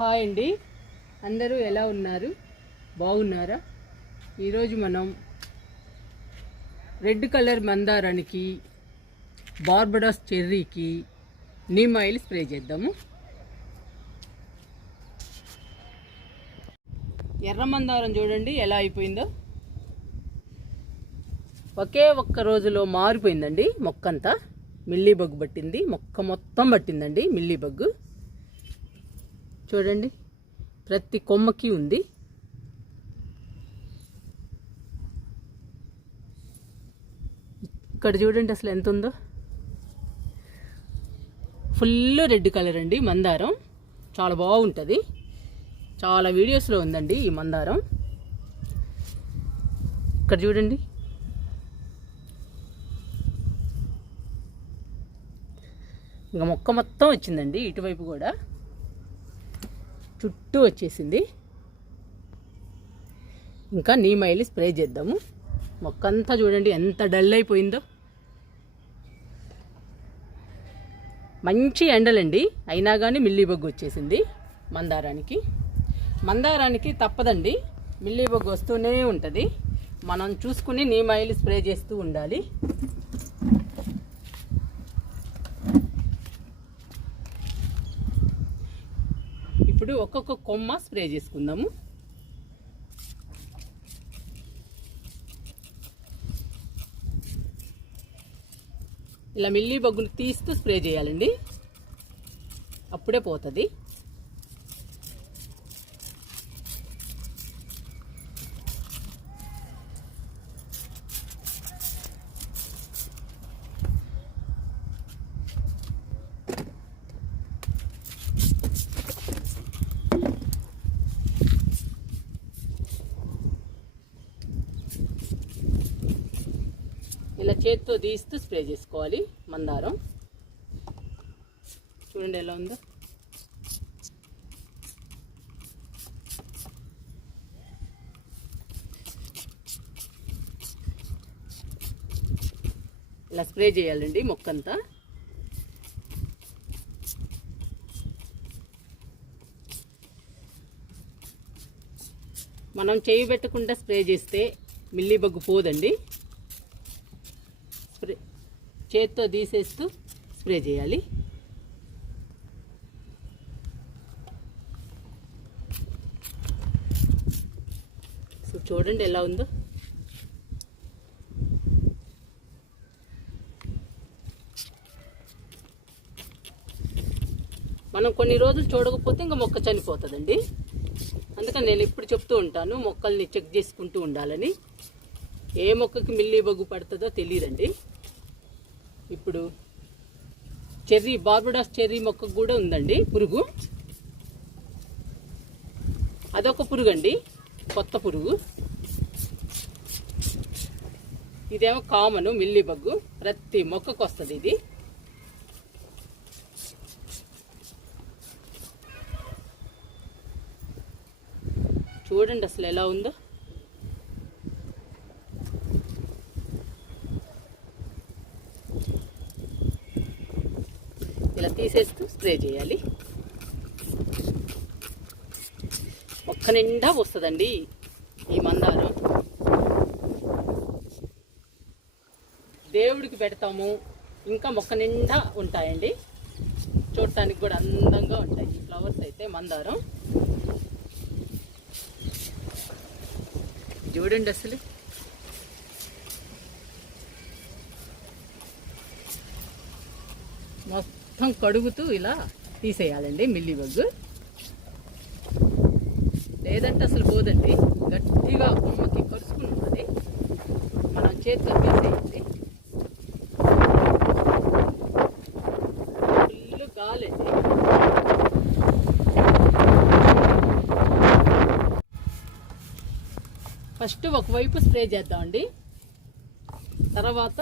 Hi అండి. అందరూ ఎలా ఉన్నారు? బాగున్నారా? ఈరోజు మనం రెడ్ కలర్ మందారానికి బార్బడాస్ చెర్రీకి నీమ్ ఆయిల్ స్ప్రే చేద్దాము. ఎర్ర మందారం చూడండి ఎలా అయిపోయిందో. ఒకే ఒక్క రోజులో మారిపోయిందండి మొక్క అంతా మిల్లీ బగ్గు పట్టింది మొక్క మొత్తం పట్టిందండి మిల్లీ బగ్గు చూడండి. ప్రతి కొమ్మకి ఉంది. ఇక్కడ చూడండి అసలు ఎంత ఉందో. ఫుల్ రెడ్ కలర్ అండి మందారం. చాలా బాగుంటుంది. చాలా వీడియోస్లో ఉందండి ఈ మందారం. ఇక్కడ చూడండి. ఇంకా మొక్క మొత్తం వచ్చిందండి ఇటువైపు కూడా. చుట్టూ వచ్చేసింది. ఇంకా నీమ్ ఆయిల్ స్ప్రే చేద్దాము. మొక్క అంతా చూడండి ఎంత డల్ అయిపోయిందో. మంచి ఎండలండి. అయినా కానీ మిల్లీబగ్గు వచ్చేసింది మందారానికి. మందారానికి తప్పదండి. మిల్లీబగ్గు వస్తూనే ఉంటుంది. మనం చూసుకుని నీమ్ ఆయిల్ స్ప్రే చేస్తూ ఉండాలి ఇప్పుడు ఒక్కొక్క కొమ్మ స్ప్రే చేసుకుందాము. ఇలా మిల్లీ బగ్గులు తీస్తూ స్ప్రే చేయాలండి. అప్పుడే పోతుంది ఇలా చేత్తో తీస్తూ స్ప్రే చేసుకోవాలి మందారం. చూడండి ఎలా ఉందో. ఇలా స్ప్రే చేయాలండి మొక్కంతా. మనం చేయి పెట్టకుండా స్ప్రే చేస్తే మిల్లీ బగ్గు పోదండి. చేత్తో తీసేస్తూ స్ప్రే చేయాలి. సో చూడండి ఎలా ఉందో. మనం కొన్ని రోజులు చూడకపోతే ఇంకా మొక్క చనిపోతుందండి. అందుకని నేను ఇప్పుడు చెప్తూ ఉంటాను మొక్కల్ని చెక్ చేసుకుంటూ ఉండాలని. ఏ మొక్కకి మిల్లీ బగ్గు పడుతుందో తెలియదండి. ఇప్పుడు చెర్రీ బార్బడాస్ చెర్రీ మొక్కకు కూడా ఉందండి పురుగు. అదొక పురుగు అండి కొత్త పురుగు. ఇదేమో కామను మిల్లి బగ్గు ప్రతి మొక్కకు వస్తుంది ఇది. చూడండి అసలు ఎలా ఉందో ఇలా తీసేస్తూ స్ప్రే చేయాలి. ఒక్క నిండా వస్తుందండి ఈ మందారం. దేవుడికి పెడతాము. ఇంకా మొక్క నిండా ఉంటాయండి. చూడటానికి కూడా అందంగా ఉంటాయి. ఈ ఫ్లవర్స్ అయితే మందారం. చూడండి అసలు. మొత్తం కడుగుతూ ఇలా తీసేయాలండి మిల్లి బగ్గు లేదంటే అసలు పోదండి. గట్టిగా కొమ్మకి కరుచుకుని ఉంటుంది మనం చేతితో తీసేయండి. ఫుల్ గాలండి. ఫస్ట్ ఒకవైపు స్ప్రే చేద్దామండి. తర్వాత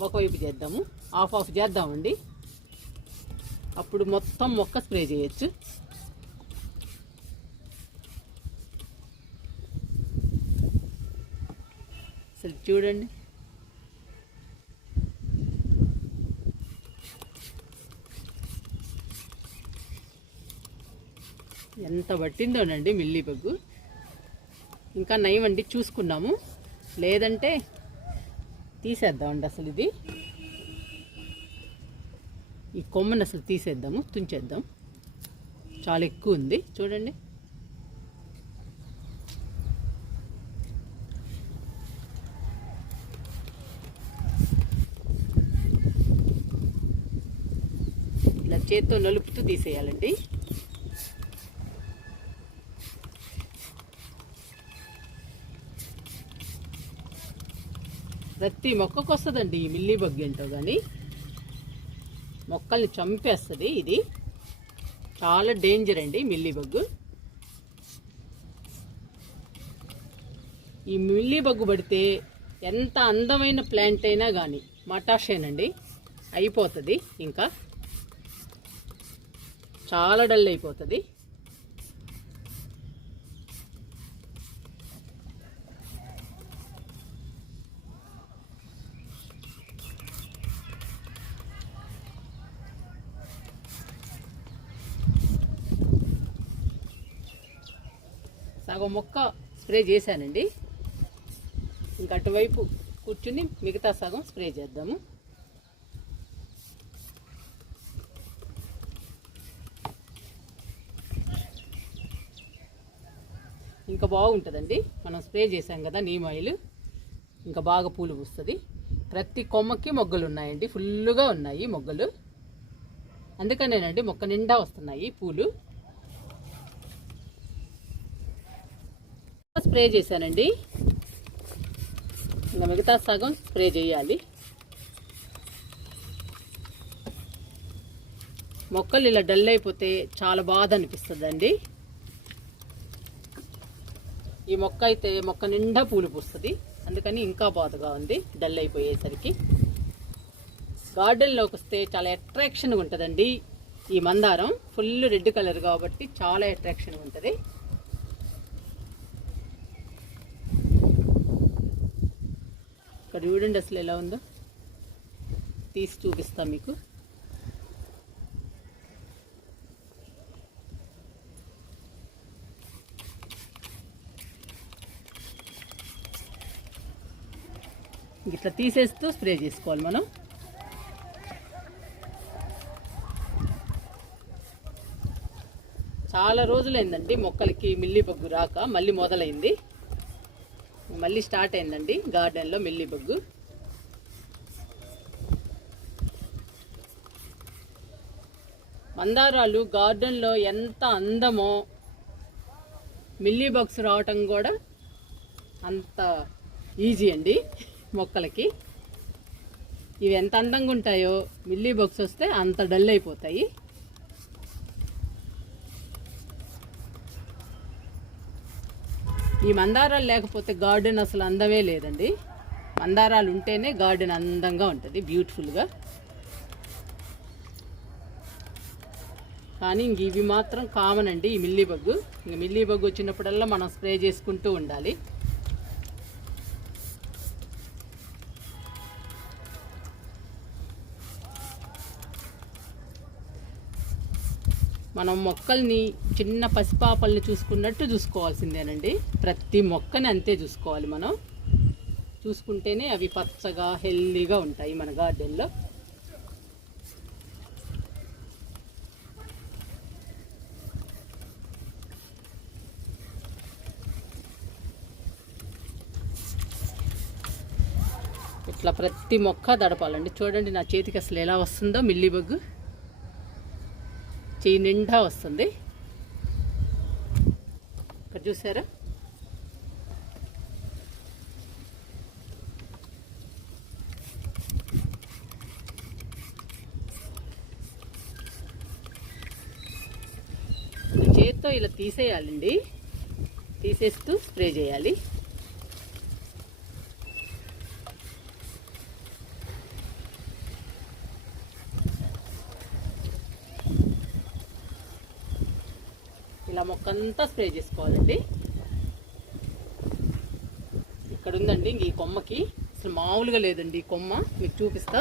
ఒకవైపు చేద్దాము. ఆఫ్ ఆఫ్ చేద్దామండి. అప్పుడు మొత్తం మొక్క స్ప్రే చేయొచ్చు. అసలు చూడండి. ఎంత పట్టిందోనండి మిల్లీ బగ్గు. ఇంకా నయమండి చూసుకున్నాము. లేదంటే తీసేద్దామండి అసలు ఇది. ఈ కొమ్మను అసలు తీసేద్దాము తుంచేద్దాం. చాలా ఎక్కువ ఉంది. చూడండి. ఇలా చేత్తో నలుపుతూ తీసేయాలండి. ప్రతి మొక్కకు వస్తుందండి ఈ మిల్లీ బగ్గి ఏంటో కానీ మొక్కల్ని చంపేస్తుంది ఇది. చాలా డేంజర్ అండి మిల్లీ బగ్గు ఈ మిల్లీ బగ్గు పడితే ఎంత అందమైన ప్లాంట్ అయినా కానీ మటాషేనండి. అయిపోతుంది ఇంకా. చాలా డల్ అయిపోతుంది. సగం మొక్క స్ప్రే చేశానండి. ఇంకా అటువైపు కూర్చుని మిగతా సగం స్ప్రే చేద్దాము. ఇంకా బాగుంటుందండి. మనం స్ప్రే చేసాం కదా నీమ్ ఆయిల్. ఇంకా బాగా పూలు పూస్తుంది. ప్రతి కొమ్మకి మొగ్గలు ఉన్నాయండి. ఫుల్గా ఉన్నాయి మొగ్గలు. అందుకనేనండి మొక్క నిండా వస్తున్నాయి పూలు. స్ప్రే చేశానండి. ఇంకా మిగతా సగం స్ప్రే చేయాలి. మొక్కలు ఇలా డల్ అయిపోతే చాలా బాధ అనిపిస్తుందండి. ఈ మొక్క అయితే మొక్క నిండా పూలు పూస్తుంది. అందుకని ఇంకా బాధగా ఉంది డల్ అయిపోయేసరికి. గార్డెన్లోకి వస్తే చాలా అట్రాక్షన్గా ఉంటుందండి ఈ మందారం. ఫుల్ రెడ్ కలర్ కాబట్టి చాలా అట్రాక్షన్గా ఉంటుంది. ఇక్కడ చూడండి అసలు ఎలా ఉందో తీసి చూపిస్తా మీకు. ఇట్లా తీసేస్తూ స్ప్రే చేసుకోవాలి మనం. చాలా రోజులైందండి మొక్కలకి మిల్లి బొగ్గు రాక మళ్ళీ మొదలైంది. మళ్ళీ స్టార్ట్ అయిందండి గార్డెన్లో మిల్లిబొగ్గు మందారాలు గార్డెన్లో ఎంత అందమో మిల్లీబగ్స్ రావటం కూడా అంత ఈజీ అండి మొక్కలకి. ఇవి ఎంత అందంగా ఉంటాయో మిల్లీ బగ్స్ వస్తే అంత డల్ అయిపోతాయి. ఈ మందారాలు లేకపోతే గార్డెన్ అసలు అందమే లేదండి. మందారాలు ఉంటేనే గార్డెన్ అందంగా ఉంటుంది బ్యూటిఫుల్గా. కానీ ఇంక ఇవి మాత్రం కామన్ అండి ఈ మిల్లీ బగ్గు ఇంక మిల్లీ బగ్గు వచ్చినప్పుడల్లా మనం స్ప్రే చేసుకుంటూ ఉండాలి. మనం మొక్కల్ని చిన్న పసిపాపల్ని చూసుకున్నట్టు చూసుకోవాల్సిందేనండి. ప్రతి మొక్కని అంతే చూసుకోవాలి మనం. చూసుకుంటేనే అవి పచ్చగా హెల్దీగా ఉంటాయి మన గార్డెన్లో. ఇట్లా ప్రతి మొక్క దడపాలండి చూడండి నా చేతికి అసలు ఎలా వస్తుందో మిల్లీ బగ్గు చెయ్యి నిండా వస్తుంది. ఇక్కడ చూసారా? చేతితో చేత్తో ఇలా తీసేయాలండి. తీసేస్తూ స్ప్రే చేయాలి. మొక్కంతా స్ప్రే చేసుకోవాలండి. ఇక్కడ ఉందండి ఈ కొమ్మకి. అసలు మామూలుగా లేదండి ఈ కొమ్మ. మీకు చూపిస్తా.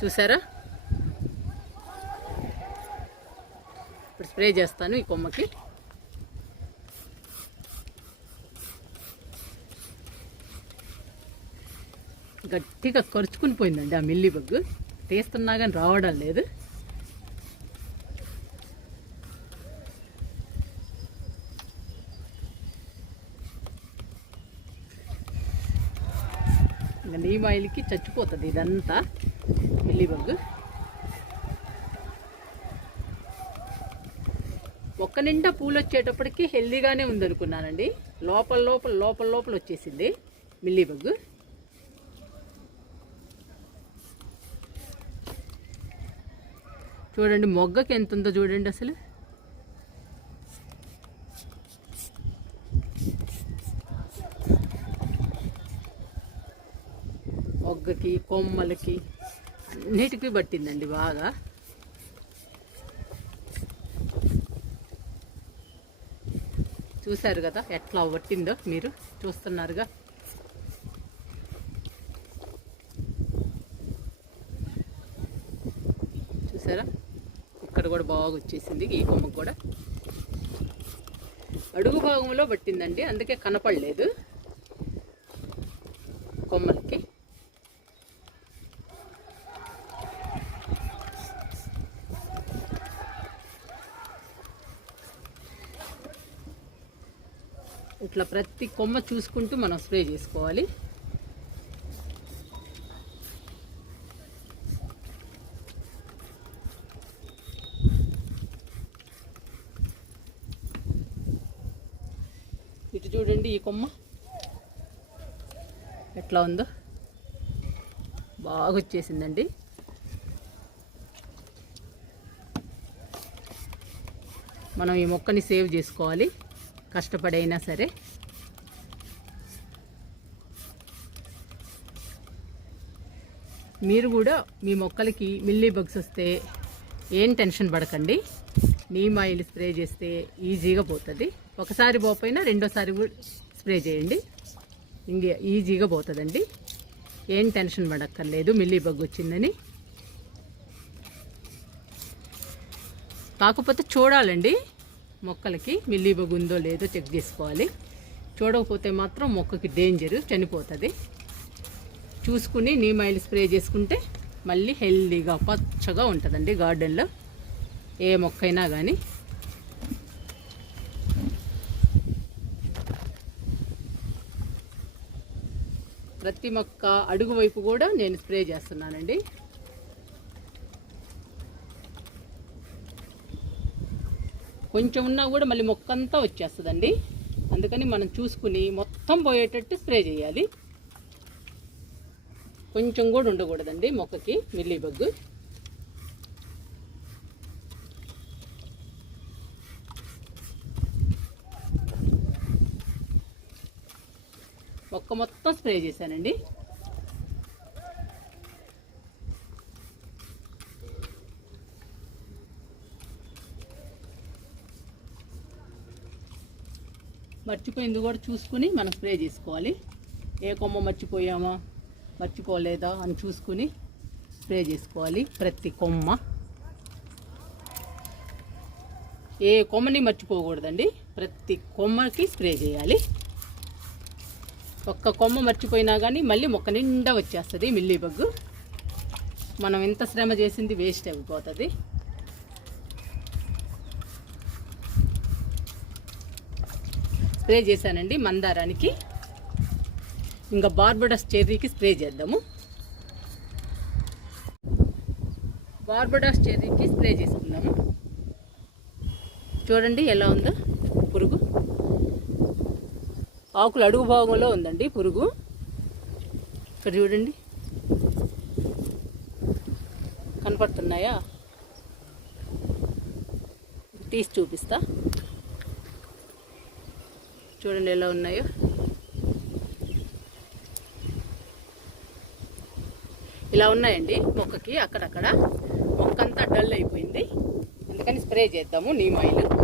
చూసారా? ఇప్పుడు స్ప్రే చేస్తాను ఈ కొమ్మకి. గట్టిగా కరుచుకుని పోయిందండి ఆ మిల్లీ బగ్గు తీస్తున్నా కానీ రావడం లేదు. ఇంకా నీమ్ ఆయిల్కి చచ్చిపోతుంది ఇదంతా మిల్లీ బగ్గు ఒక్క నిండా పూలు వచ్చేటప్పటికి హెల్దీగానే ఉందనుకున్నానండి. లోపల లోపల లోపల లోపల వచ్చేసింది మిల్లీ బగ్గు చూడండి మొగ్గకి ఎంత ఉందో చూడండి అసలు. మొగ్గకి కొమ్మలకి అన్నిటికీ పట్టిందండి బాగా. చూశారు కదా ఎట్లా పట్టిందో మీరు చూస్తున్నారుగా. చూసారా? ఇక్కడ కూడా బాగా వచ్చేసింది ఈ కొమ్మకు కూడా. అడుగు భాగంలో పట్టిందండి అందుకే కనపడలేదు కొమ్మలకి. ఇట్లా ప్రతి కొమ్మ చూసుకుంటూ మనం స్ప్రే చేసుకోవాలి. ఇటు చూడండి ఈ కొమ్మ. ఎట్లా ఉందో? బాగా వచ్చేసిందండి. మనం ఈ మొక్కని సేవ్ చేసుకోవాలి. కష్టపడైనా సరే. మీరు కూడా మీ మొక్కలకి మిల్లీ బగ్స్ వస్తే ఏం టెన్షన్ పడకండి. నీమ్ ఆయిల్ స్ప్రే చేస్తే ఈజీగా పోతుంది. ఒకసారి పోపోయినా రెండోసారి కూడా స్ప్రే చేయండి. ఇంక ఈజీగా పోతుందండి. ఏం టెన్షన్ పడక్కర్లేదు మిల్లీ బగ్ వచ్చిందని. కాకపోతే చూడాలండి మొక్కలకి మిల్లీ బగ్ ఉందో లేదో చెక్ చేసుకోవాలి. చూడకపోతే మాత్రం మొక్కకి డేంజర్ చనిపోతుంది. చూసుకుని నీమ్ ఆయిల్ స్ప్రే చేసుకుంటే మళ్ళీ హెల్దీగా పచ్చగా ఉంటుందండి గార్డెన్లో. ఏ మొక్కైనా కానీ ప్రతి మొక్క అడుగు వైపు కూడా నేను స్ప్రే చేస్తున్నానండి. కొంచెం ఉన్నా కూడా మళ్ళీ మొక్క అంతా వచ్చేస్తుందండి. అందుకని మనం చూసుకుని మొత్తం పోయేటట్టు స్ప్రే చేయాలి. కొంచెం కూడా ఉండకూడదండి మొక్కకి మిల్లీ బగ్గు. మొక్క మొత్తం స్ప్రే చేశానండి. మర్చిపోయింది కూడా చూసుకుని మనం స్ప్రే చేసుకోవాలి. ఏ కొమ్మ మర్చిపోయామా మర్చిపోలేదా అని చూసుకుని స్ప్రే చేసుకోవాలి ప్రతి కొమ్మ. ఏ కొమ్మని మర్చిపోకూడదండి. ప్రతి కొమ్మకి స్ప్రే చేయాలి. ఒక్క కొమ్మ మర్చిపోయినా కానీ మళ్ళీ మొక్క నిండా వచ్చేస్తుంది మిల్లీ బగ్గు మనం ఎంత శ్రమ చేసింది వేస్ట్ అయిపోతుంది. స్ప్రే చేశానండి మందారానికి. ఇంకా బార్బడస్ చెర్రీకి స్ప్రే చేద్దాము. బార్బడాస్ చెర్రీకి స్ప్రే చేసుకుందాము. చూడండి ఎలా ఉందో పురుగు. ఆకులు అడుగు భాగంలో ఉందండి పురుగు. ఇక్కడ చూడండి. కనపడుతున్నాయా? తీసి చూపిస్తా. చూడండి ఎలా ఉన్నాయో. ఇలా ఉన్నాయండి మొక్కకి అక్కడక్కడ. మొక్క అంతా డల్ అయిపోయింది. అందుకని స్ప్రే చేద్దాము నీమ్ ఆయిల్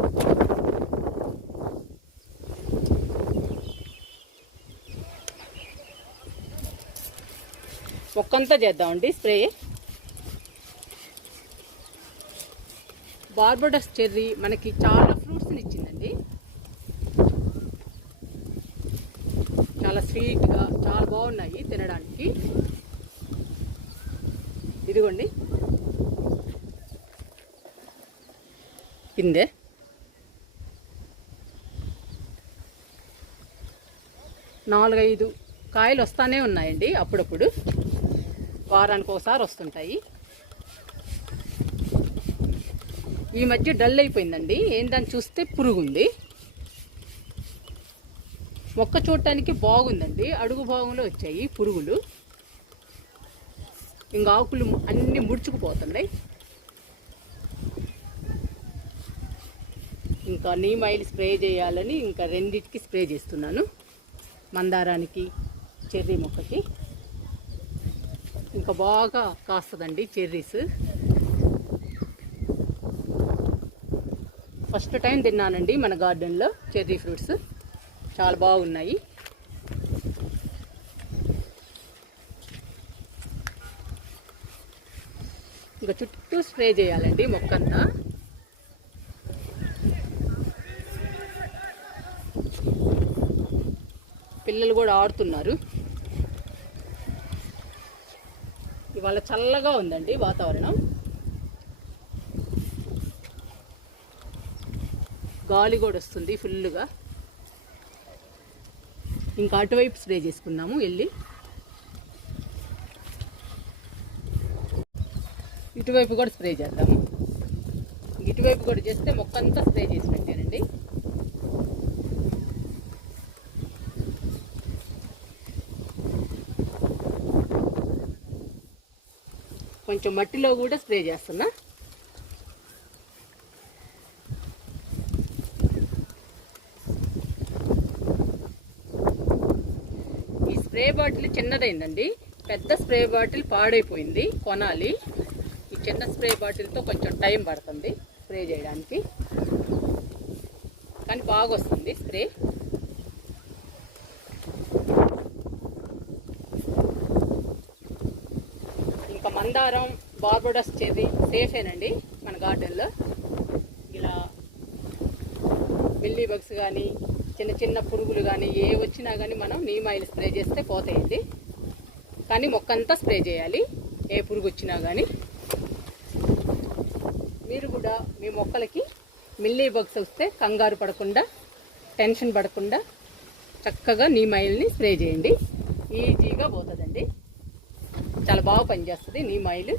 కొంత చేద్దామండి స్ప్రే. బార్బడస్ చెర్రీ మనకి చాలా ఫ్రూట్స్ని ఇచ్చిందండి. చాలా స్వీట్గా చాలా బాగున్నాయి తినడానికి. ఇదిగోండి. కిందే నాలుగైదు కాయలు వస్తానే ఉన్నాయండి అప్పుడప్పుడు. వారానికి ఒకసారి వస్తుంటాయి. ఈ మధ్య డల్ అయిపోయిందండి. ఏంటని చూస్తే పురుగు ఉంది మొక్క చూడటానికి బాగుందండి. అడుగు భాగంలో వచ్చాయి పురుగులు. ఇంకా ఆకులు అన్నీ ముడుచుకుపోతున్నాయి. ఇంకా నీమ్ ఆయిల్ స్ప్రే చేయాలని ఇంకా రెండింటికి స్ప్రే చేస్తున్నాను. మందారానికి చెర్రీ మొక్కకి. ఇంకా బాగా కాస్తుందండి చెర్రీస్. ఫస్ట్ టైం తిన్నానండి మన గార్డెన్లో చెర్రీ ఫ్రూట్స్. చాలా బాగున్నాయి. ఇంకా చుట్టూ స్ప్రే చేయాలండి మొక్కంతా. పిల్లలు కూడా ఆడుతున్నారు. ఇవాళ చల్లగా ఉందండి వాతావరణం. గాలి కూడా వస్తుంది ఫుల్గా ఇంకా అటువైపు స్ప్రే చేసుకున్నాము వెళ్ళి. ఇటువైపు కూడా స్ప్రే చేద్దాము. ఇటువైపు కూడా చేస్తే మొక్క అంతా స్ప్రే చేసినట్టేనండి. కొంచెం మట్టిలో కూడా స్ప్రే చేస్తున్నా. ఈ స్ప్రే బాటిల్ చిన్నదైందండి. పెద్ద స్ప్రే బాటిల్ పాడైపోయింది. కొనాలి. ఈ చిన్న స్ప్రే బాటిల్తో కొంచెం టైం పడుతుంది స్ప్రే చేయడానికి. కానీ బాగా వస్తుంది స్ప్రే ఇంకా మందారం బార్బోడస్ చెర్రీ సేఫేనండి మన గార్డెన్లో. ఇలా మిల్లీ బగ్స్ కానీ చిన్న చిన్న పురుగులు కానీ ఏ వచ్చినా కానీ మనం నీమ్ ఆయిల్ స్ప్రే చేస్తే పోతాయండి. కానీ మొక్కంతా స్ప్రే చేయాలి ఏ పురుగు వచ్చినా కానీ మీరు కూడా మీ మొక్కలకి మిల్లీ బగ్స్ వస్తే కంగారు పడకుండా టెన్షన్ పడకుండా చక్కగా నీమ్ ఆయిల్ని స్ప్రే చేయండి. ఈజీగా పోతుందండి. చాలా బాగా పనిచేస్తుంది నీమ్ ఆయిల్